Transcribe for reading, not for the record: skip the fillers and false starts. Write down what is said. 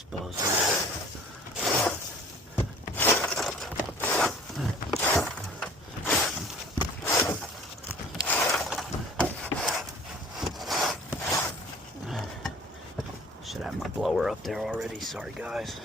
dispose of it. Should have my blower up there already. Sorry, guys.